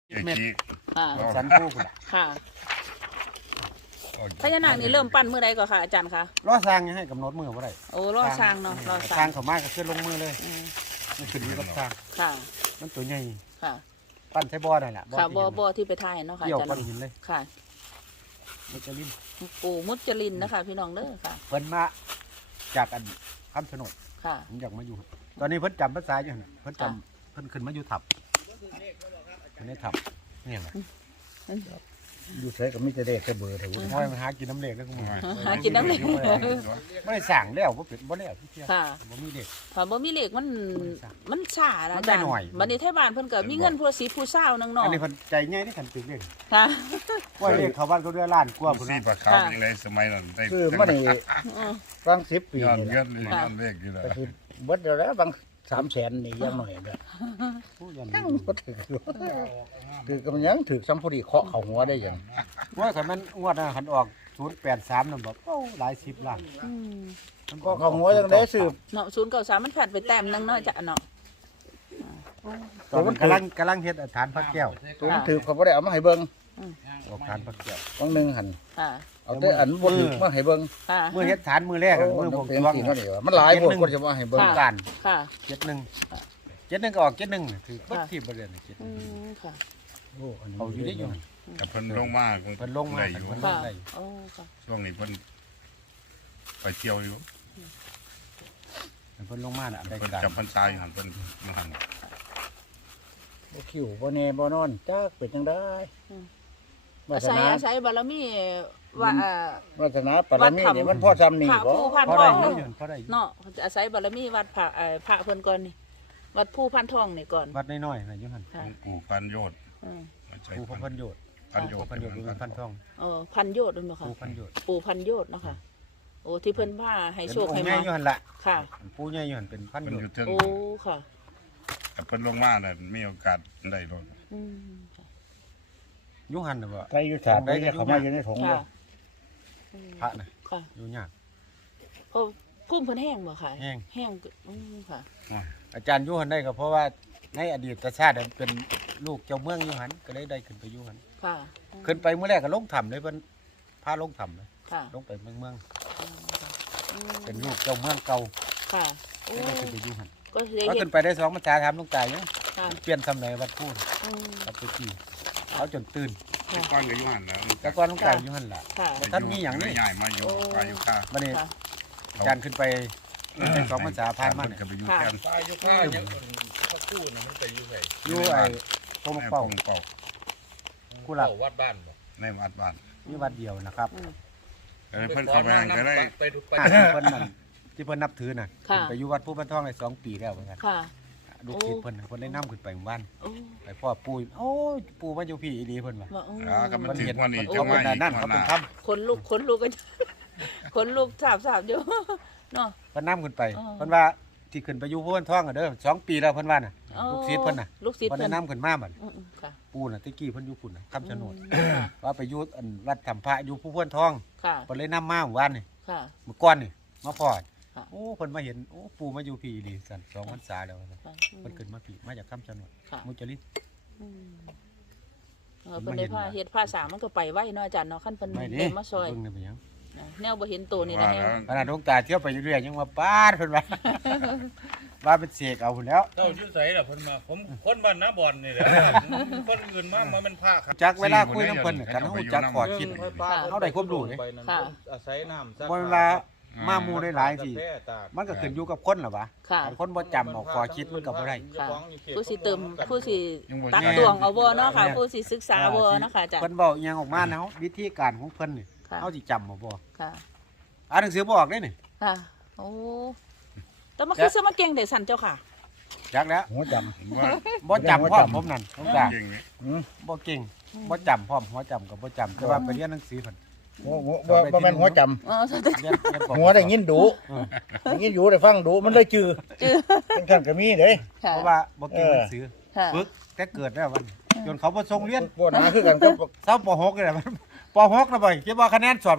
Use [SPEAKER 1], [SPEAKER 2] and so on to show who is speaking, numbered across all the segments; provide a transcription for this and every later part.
[SPEAKER 1] เม็ด
[SPEAKER 2] ค่ะ
[SPEAKER 1] สันปูพุ่นล่ะ
[SPEAKER 2] ค่ะพญานาคนี่เริ่มปั้นเมื่อใดก่อนค่ะอาจารย์คะ
[SPEAKER 1] รอสร้างยังให้กำหนดมือบ่ได้
[SPEAKER 2] โอ้รอสร้างเนาะรอส
[SPEAKER 1] ส
[SPEAKER 2] ร้า
[SPEAKER 1] ร้าง งเข้ามาก็คือลงมือเลย
[SPEAKER 2] อืม
[SPEAKER 1] มันขึ้นอยู่กับสร้าง
[SPEAKER 2] ค่ะ
[SPEAKER 1] มันตัวใหญ่
[SPEAKER 2] ค่ะ
[SPEAKER 1] ปั้นใส่บ่อได้ล่ะ
[SPEAKER 2] ค่ะ
[SPEAKER 1] ที่
[SPEAKER 2] บ่ที่ไปถ่ายเนาะค่ะ
[SPEAKER 1] เกี่ยว
[SPEAKER 2] อาจาร
[SPEAKER 1] ก้อน
[SPEAKER 2] ย์
[SPEAKER 1] หินเลย
[SPEAKER 2] ค่ะ
[SPEAKER 1] มันจะลิ้น
[SPEAKER 2] ปู่มุจลินนะคะพี่น้องเด้อค่ะ
[SPEAKER 1] เพิ่นมาจากอันคำชะโนด
[SPEAKER 2] ค่ะ
[SPEAKER 1] ผมอยากมาอยู่ ตอนนี้เพิ่นจำภาษาอยู่หั่นน่ะเพิ่นจำเพิ่นขึ้นมาอยู่ทับเพิ่นได้ทับเนี่ยแหละ
[SPEAKER 3] อยู่ใช้ก็มีแต่เด็กแต่เบอร์เถอะ
[SPEAKER 1] โอ้ยมันหากินน้ำเหล็กแล้วกูมึง
[SPEAKER 2] หากินน้ำเหล็ก
[SPEAKER 1] ไม่ได้สั่งแล้วบ่เป็นบ่แล้วพี่เชี่ย
[SPEAKER 2] ค่ะ
[SPEAKER 1] บ่มีเด็ก
[SPEAKER 2] ค่ะบ่มีเหล็กมันช้านะ
[SPEAKER 1] มัน
[SPEAKER 2] อาจารย์
[SPEAKER 1] ได้หน่อย
[SPEAKER 2] บัดนี้ไทบ้านเพิ่นก็มีเงินผู้สีผู้เศร้านึงเนาะ
[SPEAKER 1] อันนี้เพิ่นใจง่ายที่ขันตึกเด็ก
[SPEAKER 2] ค่ะ
[SPEAKER 1] ว่าเด็กเขาบ้านเขาเดือล้านกว่าพุ่น
[SPEAKER 4] สี
[SPEAKER 1] นะ
[SPEAKER 4] ปลาขาวยังไงสมัยนั้นได้
[SPEAKER 3] คือมันนี่
[SPEAKER 2] อืม
[SPEAKER 3] ตั้ง10 ปี
[SPEAKER 4] ย้อน
[SPEAKER 3] นี่
[SPEAKER 4] เงิ
[SPEAKER 3] นะ
[SPEAKER 4] นเลยย้อนเลขอยู่แล้ว
[SPEAKER 3] ก็คือเบิดแล้วบาง300,000นี่ยังหน่อยเด้อ
[SPEAKER 1] โอ้ยัน
[SPEAKER 3] ยังบ่ถึงถือกำยังถือสัมพุริเคาะเข้าหัวได้ยัง
[SPEAKER 1] ว่าคันมันงวดนะคันออก083นั่นบ่โอ้หลาย10ล้าน
[SPEAKER 2] อืม
[SPEAKER 1] มัน
[SPEAKER 3] ก็เข้าหัวจังได๋สืบ
[SPEAKER 2] เนาะ093มันแผดไปแต้มนึงเนาะจ้ะเนาะ
[SPEAKER 1] ตอนมันกำลังเฮ็ดฐานพระแก้ว
[SPEAKER 3] ตัวมันถือเขาบ่ได้เอามาให้เบิ่ง
[SPEAKER 1] ออกฐานพระแก้ว
[SPEAKER 3] บางหนึงหั่น
[SPEAKER 2] ค่ะ
[SPEAKER 3] เอาแต่อันบ่ถือมาให้เบิ่ง
[SPEAKER 2] ค่ะ
[SPEAKER 1] เมื่อเฮ็ดฐานมือแรกอะมือผม
[SPEAKER 3] เป็น
[SPEAKER 1] ช่วง
[SPEAKER 3] สิ่งนั้นนี่ว่ามันหลายโพดคนจะมาให้เบิ่ง
[SPEAKER 1] สงกราร
[SPEAKER 2] ค่ะ
[SPEAKER 1] 71ก็ออก71คือเบิดที่บ่ได้นี่
[SPEAKER 2] อืมค่ะ
[SPEAKER 3] โอ้อันนี้
[SPEAKER 1] เขาอยู่ได้อยู่
[SPEAKER 4] แต่เพิ่นลงมาคง
[SPEAKER 1] เพิ่นลงมา
[SPEAKER 4] ได้อยู่
[SPEAKER 1] เพิ่น
[SPEAKER 2] ค่ะ
[SPEAKER 1] ได้อยู่
[SPEAKER 2] โอ้ค่ะ
[SPEAKER 4] ช่วงนี้เพิ่นไปเที่ยวอยู่
[SPEAKER 1] เพิ่นลงมาน่ะได้
[SPEAKER 4] เพิ่น
[SPEAKER 1] การ
[SPEAKER 4] จับพรรษาอยู่หันเพิ่นมาหัน
[SPEAKER 3] บ่คิวบ่แน่บ่นอนจักเป็นจังได๋วา
[SPEAKER 2] อา
[SPEAKER 3] ส
[SPEAKER 2] ศัย
[SPEAKER 3] นา
[SPEAKER 2] อาศัยบารมีว่า
[SPEAKER 3] วาสนาปรมีนี่มันพอซ้ำนี่
[SPEAKER 2] พระ
[SPEAKER 3] บ่
[SPEAKER 2] ผู้พัน
[SPEAKER 1] พอ
[SPEAKER 2] ท
[SPEAKER 1] ได้
[SPEAKER 2] อง
[SPEAKER 1] อยู่พอได้อยู่
[SPEAKER 2] เนาะอาศัยบารมีวัดพระเพิ่นก่อนนี่วัดผู้พันทองนี่ก่อน
[SPEAKER 1] วัดน้อยๆน่ะอยู่หั่น
[SPEAKER 4] หลวงปู่พันโยศ
[SPEAKER 2] อืม
[SPEAKER 4] ไม่ใช่
[SPEAKER 1] ภูพระพันโยชน์
[SPEAKER 4] พันโยศ
[SPEAKER 1] พันโยชน์เป็นพันทอง
[SPEAKER 2] พันโยชน์นั่นบ่ค่ะ
[SPEAKER 1] ภูพันโยชน์
[SPEAKER 2] ปู่พันโยชน์เนาะค่ะโอ้ที่เพิ่นพาให้
[SPEAKER 1] เป็น
[SPEAKER 2] โชค
[SPEAKER 1] อง
[SPEAKER 2] ให้
[SPEAKER 1] ค์ใหญ่
[SPEAKER 2] มา
[SPEAKER 1] อยู่หั่นล่ะ
[SPEAKER 2] ค่ะ
[SPEAKER 1] ปู่ใหญ่อยู่หั่นเป็นพัน
[SPEAKER 4] เพิ่น
[SPEAKER 1] โย
[SPEAKER 4] อ
[SPEAKER 1] ช
[SPEAKER 4] ยู่
[SPEAKER 1] น์
[SPEAKER 4] เทิง
[SPEAKER 2] โอ้ค่ะ
[SPEAKER 4] แต่เพิ่นลงมาน่ะมีโอกาสได้รถ
[SPEAKER 2] อืมค่ะ
[SPEAKER 1] อยู่หั่นน่ะบ่
[SPEAKER 3] ใครอยู่ถามได้เข้ามาอยู่ในถุงเล
[SPEAKER 2] ค่ะ
[SPEAKER 3] ย
[SPEAKER 1] พระน่ะ
[SPEAKER 2] ค่ะ
[SPEAKER 1] อยู่ยาก
[SPEAKER 2] เพราะพุ่มเพิ่นแห้งบ่ค่ะ
[SPEAKER 1] แห้ง
[SPEAKER 2] แห้งค่ะ
[SPEAKER 1] อาจารย์อยู่หั่นได้ก็เพราะว่าในอดีตชาติเป็นลูกเจ้าเมืองอยู่หั่นก็เลยได้ขึ้นไปอยู่หั่น
[SPEAKER 2] ค่ะ
[SPEAKER 1] ขึ้นไปเมื่อแรกก็ลงถ้ำเลยเพิ่นพาลงถ้ำเลย
[SPEAKER 2] ค่ะ
[SPEAKER 1] ลงไปเมือง
[SPEAKER 2] อืม
[SPEAKER 1] เป็นลูกเจ้าเมืองเก่า
[SPEAKER 2] ค่ะโอ้
[SPEAKER 1] ก็ได้ขึ้นไปอยู่หั่น
[SPEAKER 2] ก็ได้
[SPEAKER 1] ก็
[SPEAKER 2] เห็
[SPEAKER 1] ขึ้
[SPEAKER 2] น
[SPEAKER 1] นไปได้2พรรษาถามหลวงตาอยู่
[SPEAKER 2] ค่ะ
[SPEAKER 1] เปลี่ยนสำไหนวัดพูน
[SPEAKER 2] อืม
[SPEAKER 1] วัดไปกี่เขาจนตื่น
[SPEAKER 4] แต่ก้อนก็อยู่หันนะ
[SPEAKER 1] แต่ก่อนหลวงตาอยู่หั่นล่ะ
[SPEAKER 2] ค่ะ
[SPEAKER 1] ท่านมีหยังนี่
[SPEAKER 4] ใหญ่มาอยู่ปลาอยู่ข้า
[SPEAKER 1] บัดนี้
[SPEAKER 2] ค่ะ
[SPEAKER 1] อาจารย์ขึ้นไปเป็น2พรรษาผ่านมา
[SPEAKER 4] เพิ่
[SPEAKER 1] เนี่ย
[SPEAKER 4] ก็ไปอยู่
[SPEAKER 2] ค่ะ
[SPEAKER 4] แค่น
[SPEAKER 5] ปลาอยู่ข้ายังพระคู่นะมันไปอยู่ไหน
[SPEAKER 1] อยู่ไอ้พง
[SPEAKER 4] แม่
[SPEAKER 1] เป่า
[SPEAKER 4] ปงเป่า
[SPEAKER 1] กุหลาบ
[SPEAKER 5] วัดบ้านบ่
[SPEAKER 4] ในวัดบ้าน
[SPEAKER 1] มีวัดเดียวนะครับ
[SPEAKER 4] ก็เลยเพิ่นเข้าไปหันก็ได้
[SPEAKER 5] ไปทุกไป
[SPEAKER 1] ที่เพิ่นนั่นที่เพิ่นนับถือน่ะ
[SPEAKER 2] ค่ะ
[SPEAKER 1] ขึ้นไปอยู่วัดผู้บรรทองได้2 ปีแล้วเหมือนกัน
[SPEAKER 2] ค่ะ
[SPEAKER 1] ลูกศิษย์เพิ่นน่ะเพิ่นได้นํขึ้นไปหมู่บ้าน
[SPEAKER 2] โอ้
[SPEAKER 1] ไปพ่อปู่โอ้ยปู่มาอยู่พี่อีหลีเพิ่นว่า
[SPEAKER 2] ว่าอืม
[SPEAKER 4] ก็มันถึงวันนี้
[SPEAKER 1] เขา
[SPEAKER 4] จะ
[SPEAKER 1] เป็
[SPEAKER 4] ไม่
[SPEAKER 1] นนั่นเขาเป็นถ้ำ
[SPEAKER 2] ขนลุกกัน ขนลุกสาบอยู่เนาะ
[SPEAKER 1] เพิ่นนํขึ้นไป
[SPEAKER 2] อ๋อ
[SPEAKER 1] เพิ่นว่าที่ขึ้นไปอยู่ผู้บรรทองอ่ะเด้อ2 ปีแล้วเพิ่นว่าน่ะ
[SPEAKER 2] อ๋อ
[SPEAKER 1] ลูกศิษย์เพิ่นน่ะ
[SPEAKER 2] ลูกศิษย์
[SPEAKER 1] เพิ่น
[SPEAKER 2] เพิ่
[SPEAKER 1] ได้
[SPEAKER 2] น
[SPEAKER 1] นํขึ้นมาบัด
[SPEAKER 2] อืมค่ะ
[SPEAKER 1] ปู่น่ะตะกี้เพิ่นอยู่พุ่นน่ะคำชะโนด
[SPEAKER 2] ค่ะ
[SPEAKER 1] ว่าไปอยู่อันวัดถ้ำพระอยู่ผู้พ้นทอง
[SPEAKER 2] ค่ะ
[SPEAKER 1] เพิ่นเลยนํมาหมู่บ้านนี่
[SPEAKER 2] ค่ะ
[SPEAKER 1] เมื่อก่อนนี่มาพอด
[SPEAKER 2] ค่ะ
[SPEAKER 1] โอ้เพิ่นมาเห็นโอ้ปู่มาอยู่พี่อีหลีสั่น2พรรษาแล้วว่าซั่น
[SPEAKER 2] ค่ะ
[SPEAKER 1] เพิ่นขึ้นมาพี่มาจากคำชะโนด
[SPEAKER 2] ค่ะ
[SPEAKER 1] มุจลิน
[SPEAKER 2] อืมเพิ่นได้ผ้าเฮ็ดผ้าสามมันก็ไปไว้เนาะอาจารย์เนาะขั้นเพิ่น
[SPEAKER 1] ไม่ดิ
[SPEAKER 2] เดินมาซอย
[SPEAKER 1] เบิ่งนี่เป็นหยัง
[SPEAKER 2] แนวบ่เห็นตัวนี่นะ
[SPEAKER 4] ว่า
[SPEAKER 2] แฮ
[SPEAKER 4] แล้ว
[SPEAKER 2] ง
[SPEAKER 1] ขนาดดวงตาเที่ยวไปเรื่อยๆยังว่าปาดเพิ่นว่า ว่าเป็นเสกเอาพุ่นแล้ว
[SPEAKER 5] เจ้าชื่อใสล่ะเพิ่นมาผมคนบ้านนาบอนนี่แหละคนอื่นมามันเป็นผ้าครับ
[SPEAKER 1] จักเวลาคุยน้ำเพิ่นน่ะกันฮู้จักขอคิด เอาได้ควบรู้เด้
[SPEAKER 2] ค่ะ
[SPEAKER 3] อาศัยน้ำซัก
[SPEAKER 1] บ่เวลามาหมู่หลายๆสิมันก็ขึ้นอยู่กับคนล่ะวะ
[SPEAKER 2] ค่ะ
[SPEAKER 1] ถ้าคนบ่จำเอาขอคิดมันก็บ่ได้
[SPEAKER 2] ค่ะผู้สิเติมผู้สิ
[SPEAKER 4] ยังบ่
[SPEAKER 2] ตัก
[SPEAKER 4] แน่
[SPEAKER 2] ตวงเอาบ่เนาะค่ะ ผู้สิศึกษาบ่เนาะค่ะอาจารย์
[SPEAKER 1] เพิ่นเว้าอิหยังออกมาเนาะวิธีการของเพิ่นนี่
[SPEAKER 2] ค่ะ
[SPEAKER 1] เฮาสิจำบ่บ่
[SPEAKER 2] ค่ะ
[SPEAKER 1] อ่านหนังสือบ่ออกเด้นี่
[SPEAKER 2] ค่ะโอ้แต่มันคือสมาเก่งแต่สั่นเจ้าค่ะ
[SPEAKER 1] จักแล้ว
[SPEAKER 3] หัวจ
[SPEAKER 4] ว่า
[SPEAKER 1] บ่จำพร้อมผมนั่นดวงตา
[SPEAKER 4] เก่งนี่
[SPEAKER 3] ำหืม
[SPEAKER 1] บ่เก่งบ่จำพร้อมหัวจำก็บ่จำแต่ว่าไปเรียนหนังสือเพิ่น
[SPEAKER 3] บ่แม่นหัวจ
[SPEAKER 2] อ๋อ
[SPEAKER 1] เรียนป
[SPEAKER 3] ำหัวได้ยินดูได้ยินอยู่ได้ฟังดูมันได้จือ
[SPEAKER 2] จื้อ
[SPEAKER 3] เป็นขั้นก็มีเด้
[SPEAKER 2] ค่ะ
[SPEAKER 1] เพราะว่าบ่เก่งหนังสือ
[SPEAKER 2] ค่ะ
[SPEAKER 1] ฝึกแต่เกิดแล้ววันจนเขาบ่ส่งเรียน
[SPEAKER 3] พวกนั้นคือกันก็
[SPEAKER 1] เศร้าป .6 เลยมันป .6 แล้วบ่คิดว่าคะแนนสอบเลย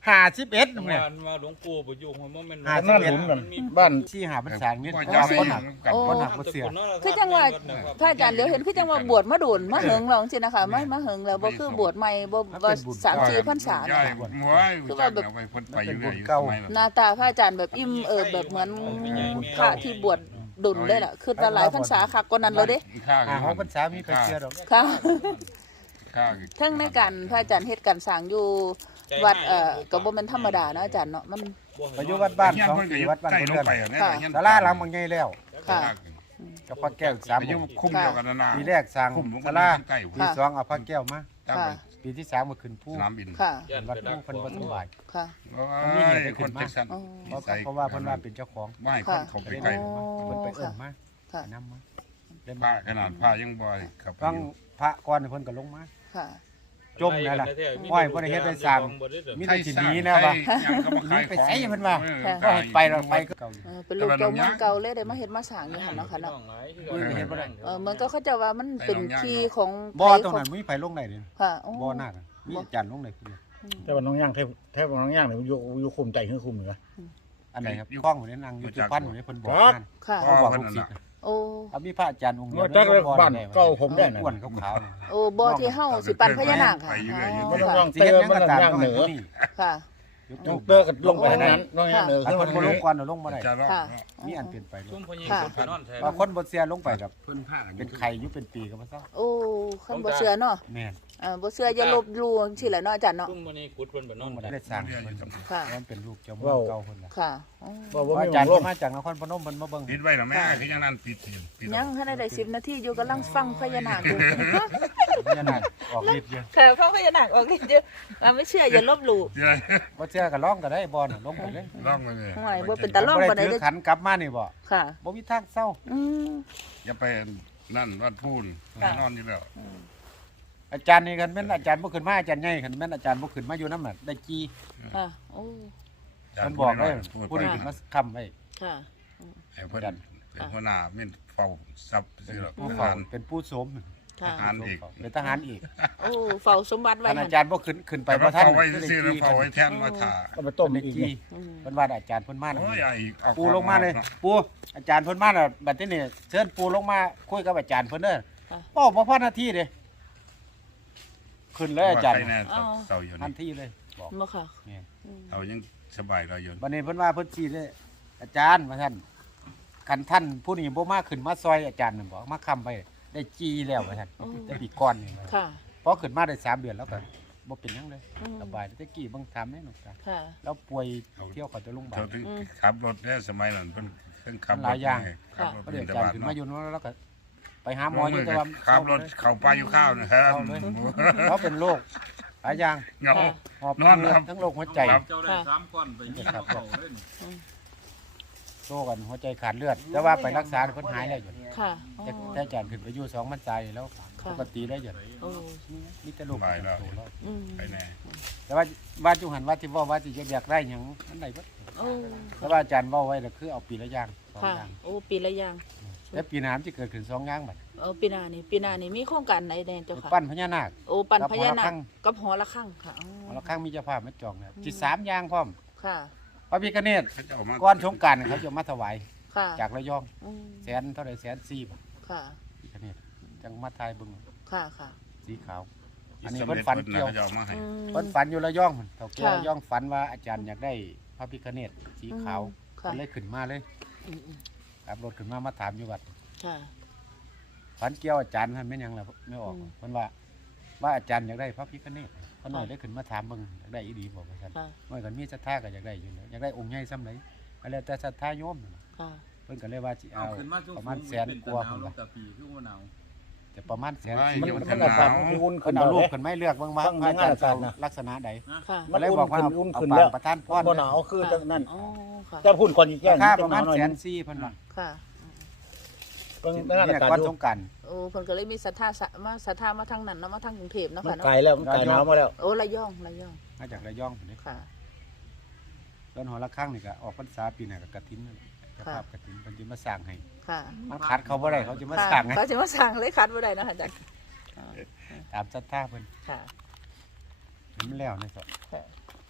[SPEAKER 1] 51
[SPEAKER 5] เนี่
[SPEAKER 1] เนี่ย ย
[SPEAKER 5] มาหลวงปู่บ่อยู่หัวมัน
[SPEAKER 1] หา
[SPEAKER 3] หน้าหลุมกันบ้าน
[SPEAKER 1] ที่หาพรรษาเนี่ย
[SPEAKER 4] ว่า
[SPEAKER 1] แต่
[SPEAKER 4] จะ
[SPEAKER 1] ว่า
[SPEAKER 4] ไม่
[SPEAKER 1] คนหัก
[SPEAKER 4] กับ
[SPEAKER 1] คนหักบ่เสีย
[SPEAKER 2] คือจังว่าพระอาจารย์เดี๋ยวเห็นคือจังว่าบวชมาโดนมาเหิงเราจังซี่นะคะมาเหิงแล้วบ่คือบวชใหม่บ่3-4พรรษา
[SPEAKER 4] ย่า
[SPEAKER 2] นะ
[SPEAKER 4] ย
[SPEAKER 2] คะ
[SPEAKER 4] หมวยจักเอาไปเพิ่นไปอยู่เลยสมัยนั้น
[SPEAKER 2] หน้าตาพระอาจารย์แบบอิ่มแบบเหมือนพระที่บวชดุลได้ล่ะคือหลายพรรษาคักกว่านั้นแล้วเด้
[SPEAKER 4] ค่า
[SPEAKER 1] หาของพรรษามีไปเสียดอก
[SPEAKER 2] ค่ะ
[SPEAKER 4] ค่า
[SPEAKER 2] ทั้งในการพระอาจารย์เฮ็ดการสร้างอยู่วัดก็บ่แม่นธรรมดานะอาจารย์เนาะมัน
[SPEAKER 1] ไปอยู่วัดบ้าน
[SPEAKER 4] เนี่ย
[SPEAKER 1] ของ
[SPEAKER 4] เพิ่นก็
[SPEAKER 1] ปี
[SPEAKER 4] อยู่
[SPEAKER 1] วัดบ้าน
[SPEAKER 4] ใกล้
[SPEAKER 1] เพิ่น
[SPEAKER 4] ลง
[SPEAKER 1] เรือน
[SPEAKER 4] ไปอ่ะเนี่ย
[SPEAKER 2] ค่ะ
[SPEAKER 1] ศาลาหลังบางใหญ่แล้ว
[SPEAKER 2] ค่ะ
[SPEAKER 1] กับพระแก้ว3
[SPEAKER 4] ไปอยู่คุ้มเดียวกันนะ
[SPEAKER 1] ปีแรกสร้าง
[SPEAKER 4] คุ้ม
[SPEAKER 1] ศาลา
[SPEAKER 4] ใกล้
[SPEAKER 1] ปีสองเอาพระแก้วมา
[SPEAKER 4] ตั้งไป
[SPEAKER 1] ปีที่3มาขึ้นผู้
[SPEAKER 4] สนามบิน
[SPEAKER 2] ค่ะ
[SPEAKER 1] วัดผู้เพิ่นบ่สบาย
[SPEAKER 2] ค่ะ
[SPEAKER 4] โอ้ยคนจักสัน
[SPEAKER 1] เพราะว่าเพิ่นว่าเป็นเจ้าของ
[SPEAKER 4] ไม่คนเขาไปใกล้
[SPEAKER 1] เพิ่นไปเอิ้นมา
[SPEAKER 2] ค่ะ
[SPEAKER 1] ไปนำมาได้
[SPEAKER 4] พระ
[SPEAKER 1] มา
[SPEAKER 4] ขนาดพระยังบ่อยครับ
[SPEAKER 1] ฟังพระก่อนเพิ่นก็ลงมา
[SPEAKER 2] ค่ะ
[SPEAKER 1] จมนั่นล่ะห้อยบ่ได้เฮ็ดได้สร้างมีแต่สิหนีนะว่าหนีไปไสเพิ่นว่าก็ให้ไปเราไปก็เก่าอยู่
[SPEAKER 2] เป็นลูกเจ้าเมืองเก่าเลยได้มาเฮ็ดมาสร้างอยู่หั่นเนาะค่ะเนาะ
[SPEAKER 1] เฮ็ดบ่ได้
[SPEAKER 2] เหมือนก็เขาจะว่ามันเป็นที่ของ
[SPEAKER 1] บ่
[SPEAKER 2] ไผ
[SPEAKER 1] ตรง
[SPEAKER 2] ของ
[SPEAKER 1] นั้นมีไผลงได้เด้
[SPEAKER 2] ค่ะโอ้
[SPEAKER 1] บ่น่าน่ะมีอาจารย์ลงได้ผู้เดียว
[SPEAKER 3] แต่ว่าน้องย่างแทบว่าน้องย่างเนี่ยอยู่คุมใจคือคุมเหนือ
[SPEAKER 1] อันไหนครับคล้องอยู่ในนางอยู่สุพรรณอยู่ในเพิ่นบอกนั่น
[SPEAKER 2] ค่ะ
[SPEAKER 1] เขาบอกลูกศิษย์
[SPEAKER 2] โอ้
[SPEAKER 1] เอามีพระอาจารย์องค์เดียว
[SPEAKER 3] จักเลยบ้านเก่าผมได้น่ะ
[SPEAKER 1] อ้วนขาวๆเนี่ย
[SPEAKER 2] โอ้บ่ที่เฮาสิปั่นพญานาคค่ะ
[SPEAKER 3] บ่
[SPEAKER 2] อ๋
[SPEAKER 3] ต้
[SPEAKER 2] อ
[SPEAKER 3] อง
[SPEAKER 2] ค่ะ
[SPEAKER 3] ย่างเติมมันย่างเหนือ
[SPEAKER 2] ค่ะ
[SPEAKER 3] น้องเตอร์ก็ลงไปทางนั้นน้องย่างเหนือ
[SPEAKER 1] อัน
[SPEAKER 3] ขึ้น
[SPEAKER 1] คน
[SPEAKER 3] มา
[SPEAKER 1] บ่ลงก่อนเอาลงบ่ได้
[SPEAKER 4] จะรอด
[SPEAKER 1] มีอันเปลี่ยนไปเล
[SPEAKER 5] ซุ่
[SPEAKER 1] ย
[SPEAKER 5] มพญิงคนไปนอนแท้
[SPEAKER 1] บางคนบ่เสียลงไปกับ
[SPEAKER 4] เพิ่นผ้า
[SPEAKER 1] เป็นไข่อยู่เป็นปีก็บ่เซา
[SPEAKER 2] โอ้คันบ่เชื่อเนาะ
[SPEAKER 1] แม่น
[SPEAKER 2] บ่เชื่ออย่าลบหลู่จังซี่แหละเนาะอาจารย์เนาะ
[SPEAKER 5] ซุ่มวันนี้กุดเพิ่นไปน
[SPEAKER 1] ล
[SPEAKER 5] อง น
[SPEAKER 1] บ่ได้สร้าง
[SPEAKER 4] เรียนอ
[SPEAKER 1] เพิ่
[SPEAKER 4] ยู่
[SPEAKER 1] น
[SPEAKER 4] ตำ
[SPEAKER 2] ค่ะ
[SPEAKER 1] มันเป็นลูกเจ้าเมืองเก่าเพิ่นล่ะ
[SPEAKER 2] ค่ะอ๋อ
[SPEAKER 3] ว่า
[SPEAKER 1] อา
[SPEAKER 3] มี
[SPEAKER 1] จารย์
[SPEAKER 3] ล
[SPEAKER 1] เพิ่
[SPEAKER 3] ง
[SPEAKER 1] นมาจากนครพนมเพิ่นมาเบิ่ง
[SPEAKER 4] ปิดไว้แล้วแม่คือยังนั้นปิดปิด
[SPEAKER 2] ยังทันได้10นาทีอยู่กำลังฟังพญานาคอยู่
[SPEAKER 1] พญานาคออกฤทธิ์อยู่
[SPEAKER 2] ค่ะฟังพญานาคออกฤทธิ์อยู่ไม่เชื่ออย่าลบหลู่
[SPEAKER 4] เดี๋ยว
[SPEAKER 1] บ่เชื่อก็ร้องก็ได้บ่น่ะลงไปเลย
[SPEAKER 4] ล่องไปเลย
[SPEAKER 2] ห่วยบ่เป็นตาล่อง
[SPEAKER 1] บ่
[SPEAKER 2] ปานใด
[SPEAKER 1] ได้ถื
[SPEAKER 2] เด้
[SPEAKER 1] อ
[SPEAKER 2] อ
[SPEAKER 1] ขันกลับมานี่บ่
[SPEAKER 2] ค่ะ
[SPEAKER 1] บ่มีทางเศร้า
[SPEAKER 2] อืม
[SPEAKER 4] อย่าไปนั่นวัดพูนนอนอยู่แล้ว
[SPEAKER 1] อาจารย์นี่กันแม่นอาจารย์บ่ขึ้นมาอาจารย์ใหญ่คันแม่นอาจารย์บ่ขึ้นมาอยู่นำน่ะได้จี
[SPEAKER 2] ค่ะโอ้
[SPEAKER 1] มันบอกเลย
[SPEAKER 4] พู
[SPEAKER 1] ผู้
[SPEAKER 4] ด
[SPEAKER 1] ใด
[SPEAKER 4] ไป
[SPEAKER 1] มาค้ำไว้
[SPEAKER 2] ค่ะ
[SPEAKER 4] ไอ้เพิ่นเป็นหัวหน้ามีเฝ้าทรัพย์ซื่อหรอก
[SPEAKER 1] ผู้
[SPEAKER 4] ท
[SPEAKER 1] เฝ้า
[SPEAKER 4] หาร
[SPEAKER 1] เป็นผู้สม
[SPEAKER 2] ค่ะ
[SPEAKER 4] ทหารอีก
[SPEAKER 1] เป็นทหารอีก
[SPEAKER 2] โอ้เฝ้าสมบัติไว้
[SPEAKER 1] ท่าน
[SPEAKER 2] หั่
[SPEAKER 1] อาน จารย์บ่ขึ้นไป
[SPEAKER 4] ไป
[SPEAKER 1] บ่
[SPEAKER 4] ว่า
[SPEAKER 1] ทัน
[SPEAKER 4] เฝ้าไว้ซื่อๆแล้วเฝ้าไว้แทนมาถ่า
[SPEAKER 3] ก็ไปต้ม
[SPEAKER 1] ได้
[SPEAKER 3] อีก
[SPEAKER 1] จี
[SPEAKER 3] เนี่ย
[SPEAKER 2] อืม
[SPEAKER 1] เพิ่นว่าอาจารย์เพิ่นมาน่ะ
[SPEAKER 4] โอ้ยไอ้เอา
[SPEAKER 1] ปูลงมาเลยปูอาจารย์เพิ่นมาน่ะบัดนี้นี่เชิญปูลงมาคุยกับอาจารย์เพิ่นเด้อโอ้บ่พอนาทีเด้ขึ้นเลยอาจารย์
[SPEAKER 4] ใคแน่เสาอยู่
[SPEAKER 1] ทัน
[SPEAKER 4] นี่
[SPEAKER 1] ทีเลยบอก
[SPEAKER 2] บ่ค่ะ
[SPEAKER 1] นี่
[SPEAKER 2] อืม
[SPEAKER 4] เรายังสบายเราอยู่
[SPEAKER 1] บัดนี้เพิ่นว่าเพิ่นสิเลยอาจารย์ว่าท่านคันท่านผู้นี้บ่มาขึ้นมาซอยอาจารย์นั่นบอกมาค้ำไปได้จีแล้วว่าท่านได้ปีก่อนนี่ว่า
[SPEAKER 2] ค่ะ
[SPEAKER 1] พอขึ้นมาได้3เดือนแล้วก็บ่เป็นหยังเลย
[SPEAKER 2] อืม
[SPEAKER 1] สบายแต่กี้เบิ่งถามแม่นจ้ะ
[SPEAKER 2] ค่ะ
[SPEAKER 1] แล้วป่วยเที่ยวเข้าแต่โรงพยาบา
[SPEAKER 4] เขา
[SPEAKER 1] ล
[SPEAKER 4] ถึงขับรถได้สมัยนั้นเพิ่นเครื่องขับ
[SPEAKER 1] หลายอย่าง
[SPEAKER 4] ขับรถ
[SPEAKER 1] ก็
[SPEAKER 4] เป็
[SPEAKER 1] เดี๋ย
[SPEAKER 4] น
[SPEAKER 1] ว
[SPEAKER 4] ตะ
[SPEAKER 1] อาจาร
[SPEAKER 4] วั
[SPEAKER 1] ย์
[SPEAKER 4] น
[SPEAKER 1] ขึ้น
[SPEAKER 4] เนาะ
[SPEAKER 1] มาอยู่นั่นแล้วก็ไปหาหมออยู่แต่ว่า
[SPEAKER 4] ขับรถเข้าป่าอยู่ข้าวนะครับ
[SPEAKER 1] เขาเป็นโรคหลายอย่าง
[SPEAKER 4] เงา
[SPEAKER 1] หอบ
[SPEAKER 4] นอนครับ
[SPEAKER 1] ทั้งโรคหัวใจ
[SPEAKER 5] เจ้าได้3ก้อนไปยิงเขาเล่น
[SPEAKER 1] โรคกันหัวใจขาดเลือด แต่ว่าไปรักษาเพิ่นหายแล้วอยู่
[SPEAKER 2] ค่ะอ๋อ
[SPEAKER 1] แต่อาจารย์ขึ้นไปอยู่2 พรรษาแล้วปกติได้อยู่
[SPEAKER 2] โอ้
[SPEAKER 1] มีแต่โรคประจำตัวแล้ว
[SPEAKER 2] อืม
[SPEAKER 4] ไปแน่
[SPEAKER 1] แต่ว่าจุหันว่าที่ว่าสิอยากได้หยังอันใดบ่
[SPEAKER 2] โอ้
[SPEAKER 1] แต่ว่าอาจารย์เว้าไว้แล้วคือเอาปีละอย่างสอง
[SPEAKER 2] ค่ะ
[SPEAKER 1] อย่าง
[SPEAKER 2] โอ้ปีละอย่าง
[SPEAKER 1] แล้วปีหน้ามันสิเกิดขึ้น2อย่างบัด
[SPEAKER 2] ปีหน้านี่มีโครงการไหนแน่เจ้าค่ะ
[SPEAKER 1] ปั้นพญานาค
[SPEAKER 2] โอ้ปั่นพญานา
[SPEAKER 1] กับหอระฆั
[SPEAKER 2] ค
[SPEAKER 1] ง
[SPEAKER 2] กับหอระฆังค่ะอ๋อ
[SPEAKER 1] แล้วข้างมีเจ้าภาพมาจองแล้วสิ3อย่างพร้อม
[SPEAKER 2] ค่ะ
[SPEAKER 1] พระพิฆเนศ
[SPEAKER 4] เขาจะเอามา
[SPEAKER 1] ก่อนสงกรานต์เขาจะมาถวาย
[SPEAKER 2] ค่ะ
[SPEAKER 1] จากระยอง
[SPEAKER 2] อืม
[SPEAKER 1] แสนเท่าไหร่140,000บาท
[SPEAKER 2] ค่ะ
[SPEAKER 1] พิฆเนศจังมาทายเบิ่ง
[SPEAKER 2] ค่ะค่ะ
[SPEAKER 1] สีขาว อัน
[SPEAKER 4] ส
[SPEAKER 1] นี้
[SPEAKER 4] ม
[SPEAKER 1] เพิ่น
[SPEAKER 4] เด็จ
[SPEAKER 1] ฝัน
[SPEAKER 4] เพิ่น
[SPEAKER 1] เกี่ยว
[SPEAKER 4] เขาจะเอามาให้
[SPEAKER 2] อืม
[SPEAKER 1] เพิ่นฝันอยู่ระยองพุ่นเฒ่าแก่
[SPEAKER 2] ค่ะ
[SPEAKER 1] ระยองฝันว่าอาจารย์อยากได้พระพิฆเนศสีขาว
[SPEAKER 2] ค่ะ
[SPEAKER 1] เพิ่นเลยขึ้นมาเลย
[SPEAKER 2] อืม
[SPEAKER 1] ขับรถขึ้นมาถามอยู่วัด
[SPEAKER 2] ค่ะ
[SPEAKER 1] ฝันเกี่ยวอาจารย์ท่านแม่นหยังล่ะไม่ออกเพิ่นว่าอาจารย์อยากได้พระพิฆเนศเพิ่นหน่อยได้ขึ้นมาถามเบิ่งอยากได้อีดีบอกว่าซั่น
[SPEAKER 2] ค่ะ
[SPEAKER 1] น้อยกันมีศรัทธาก็อยากได้อยู่แล้วอยากได้องค์ใหญ่ส่ำใดก็แล้วแต่ศรัทธาโยมนั่นล่ะ
[SPEAKER 2] ค่ะ
[SPEAKER 1] เพิ่นก็เลยว่าสิเอา
[SPEAKER 5] ขึ้นมาช่วง
[SPEAKER 1] ประมาณ
[SPEAKER 5] สูง
[SPEAKER 1] แสนกว่า
[SPEAKER 5] เป็
[SPEAKER 1] พุ่น
[SPEAKER 5] น
[SPEAKER 1] ว่า
[SPEAKER 5] ตะปีคือว่าหนาว
[SPEAKER 1] จะประมาณแสน
[SPEAKER 4] ไม่
[SPEAKER 1] สี่
[SPEAKER 4] เดี๋ยว
[SPEAKER 3] มัน
[SPEAKER 4] จะ
[SPEAKER 3] ข
[SPEAKER 4] ห
[SPEAKER 3] นาด
[SPEAKER 4] นา
[SPEAKER 3] ตัด
[SPEAKER 4] ว
[SPEAKER 3] มันอุ่น
[SPEAKER 1] เพิ่
[SPEAKER 3] ขึ้
[SPEAKER 1] น
[SPEAKER 3] น
[SPEAKER 1] เอา
[SPEAKER 3] แล้ว
[SPEAKER 1] รูป
[SPEAKER 3] เด้
[SPEAKER 1] ขึ้นไม่เลือกเบิ่งว่า
[SPEAKER 3] ฟัง
[SPEAKER 1] พระอาจารย์
[SPEAKER 3] หน้า
[SPEAKER 1] เอา
[SPEAKER 3] ศาสตร์นะ
[SPEAKER 1] ลักษณะใด
[SPEAKER 2] ค่ะ
[SPEAKER 1] ก็เลยบอกว่าเอา
[SPEAKER 3] อุ่น
[SPEAKER 1] เอา
[SPEAKER 3] ขึ้น
[SPEAKER 1] ปา
[SPEAKER 3] แล้ว
[SPEAKER 1] งประทานพร
[SPEAKER 3] บ่หนาวคือจังนั้น
[SPEAKER 2] อ๋อค่ะ
[SPEAKER 3] แต่พุ่นก่อนอีกแก่
[SPEAKER 1] ราคา
[SPEAKER 3] จะ
[SPEAKER 1] ประ
[SPEAKER 3] ห
[SPEAKER 1] มา
[SPEAKER 3] นา
[SPEAKER 1] ณ
[SPEAKER 3] วหน่อย
[SPEAKER 1] แส
[SPEAKER 3] นึ
[SPEAKER 1] น
[SPEAKER 3] ง
[SPEAKER 1] สี่เพิ่นว่า
[SPEAKER 2] ค่ะ
[SPEAKER 3] เบิ่งหน้า
[SPEAKER 1] นี่
[SPEAKER 3] อากาศ
[SPEAKER 1] ก่อน
[SPEAKER 3] ดู
[SPEAKER 1] สงกรานต์
[SPEAKER 2] โอ้เพิ่นก็เลยมีศรัทธามาทางนั้นเนาะมาทางกรุงเทพเนาะ
[SPEAKER 3] มัน
[SPEAKER 2] ค่ะเนาะ
[SPEAKER 3] ไกลแล้วมันไกลหนาวมาแล้ว
[SPEAKER 2] โอ้ระยอง
[SPEAKER 1] มาจากระยองพุ่นนี่
[SPEAKER 2] ค่ะ
[SPEAKER 1] ต้นหอละข้างนี่ก็ออกพรรษาปีหน้าก็กฐินนั่นแหละเจ้าภาพกฐินเพิ่นสิมาสร้างให้
[SPEAKER 2] ค่ะ
[SPEAKER 1] มันขัดเขาบ่ได้เขาจะมา
[SPEAKER 2] ค่ะ
[SPEAKER 1] สร้างให้
[SPEAKER 2] ก็สิมาสั่งเลยคัดบ่ได้เนาะอาจารย์
[SPEAKER 1] ตามศรัทธาเพิ่น
[SPEAKER 2] ค่ะ
[SPEAKER 1] เห็นมันแล้วนี่ส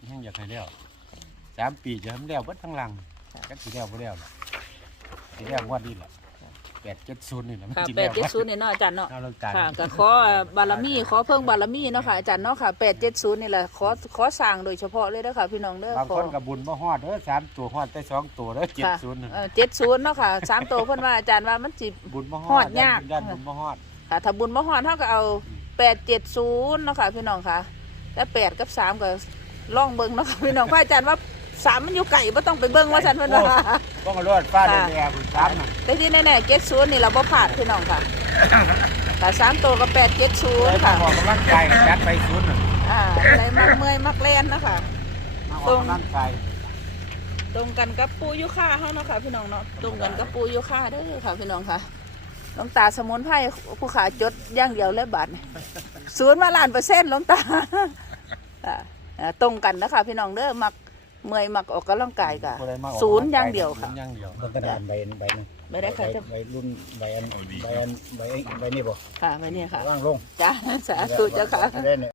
[SPEAKER 1] ยังอยากให้แล้ว3 ปีจะทำแล้วเบิดทั้งหลังก็สิแล้วบ่แล้วล่ะสิแล้วงวดนี้ล่ะ870นี่ล่ะมัน
[SPEAKER 2] ค่ะ
[SPEAKER 1] สิแล้ว
[SPEAKER 2] 870นี่เนาะอาจารย์เนาะ
[SPEAKER 1] เอาแล้วกัน
[SPEAKER 2] ค่ะก็ขอบารมีขอเพิ่งบารมีเนาะค่ะอาจารย์เนาะค่ะ870นี่แหละขอสร้างโดยเฉพาะเลยเด้อค่ะพี่น้องเด้อบ
[SPEAKER 1] างคนก็บุญบ่ฮอดเด้อ3ตัวฮอดแต่2ตัวเด้อ
[SPEAKER 2] ค่ะ
[SPEAKER 1] 70นั่น
[SPEAKER 2] 70เนาะค่ะ3ตัวเพิ่นว่าอาจารย์ว่ามันสิ
[SPEAKER 1] บุญบ่ฮ
[SPEAKER 2] ฮ
[SPEAKER 1] อ
[SPEAKER 2] อ
[SPEAKER 1] ด
[SPEAKER 2] ดยาก
[SPEAKER 1] ด้านบุญบ่ฮอด
[SPEAKER 2] ค่ะถ้าบุญบ่ฮอดเฮาก็เอา870เนาะค่ะพี่น้องค่ะแต่8กับ3ก็ลองเบิ่งเนาะค่ะพี่น้องพระอาจารย์ว่า3มันอยู่ไกลบ่ต้องไปเบิ่งว่าซั่นเพิ่นว่า
[SPEAKER 1] บ่มารอดฟ้าแดงๆบุญ3น่ะ
[SPEAKER 2] แต่ที่แน่ๆ70นี่เราบ่พลาดพี่น้องค่ะแต่3ตัวก็
[SPEAKER 1] ได้
[SPEAKER 2] 870
[SPEAKER 1] มา
[SPEAKER 2] ค่ะ
[SPEAKER 1] ออกกำลังกายก็จัดไป0น่ะ
[SPEAKER 2] อะไรมักเมื่อยมักแล่นนะคะ
[SPEAKER 1] มาออกกำลังกาย
[SPEAKER 2] ตรงกันกับปูยุค่าเฮาเนาะค่ะพี่น้องเนาะตรงกันกับปูยุค่าเด้อค่ะพี่น้องค่ะหลวงตาสมุนไพรผู้ขาจดอย่างเดียวเลยบาทนี่0 มาล้าน%หลวงตาตรงกันนะคะพี่น้องเด้อมักเมื่อยมักออกกำลังกายก็
[SPEAKER 1] ผู้ใดมาออก
[SPEAKER 2] 0อย่างเดียวค่ะ
[SPEAKER 1] 0อย่างเดียว
[SPEAKER 3] บนกระดานใบนึง
[SPEAKER 2] ไม่ได้ค่ะจะ
[SPEAKER 3] ใบรุ่นใบอันใบนี่บ่
[SPEAKER 2] ค่ะไว้เนี่ยค่ะ
[SPEAKER 3] ว่างลง
[SPEAKER 2] จ้าสาธุเจ้าค่ะ
[SPEAKER 3] ได้เนี่ย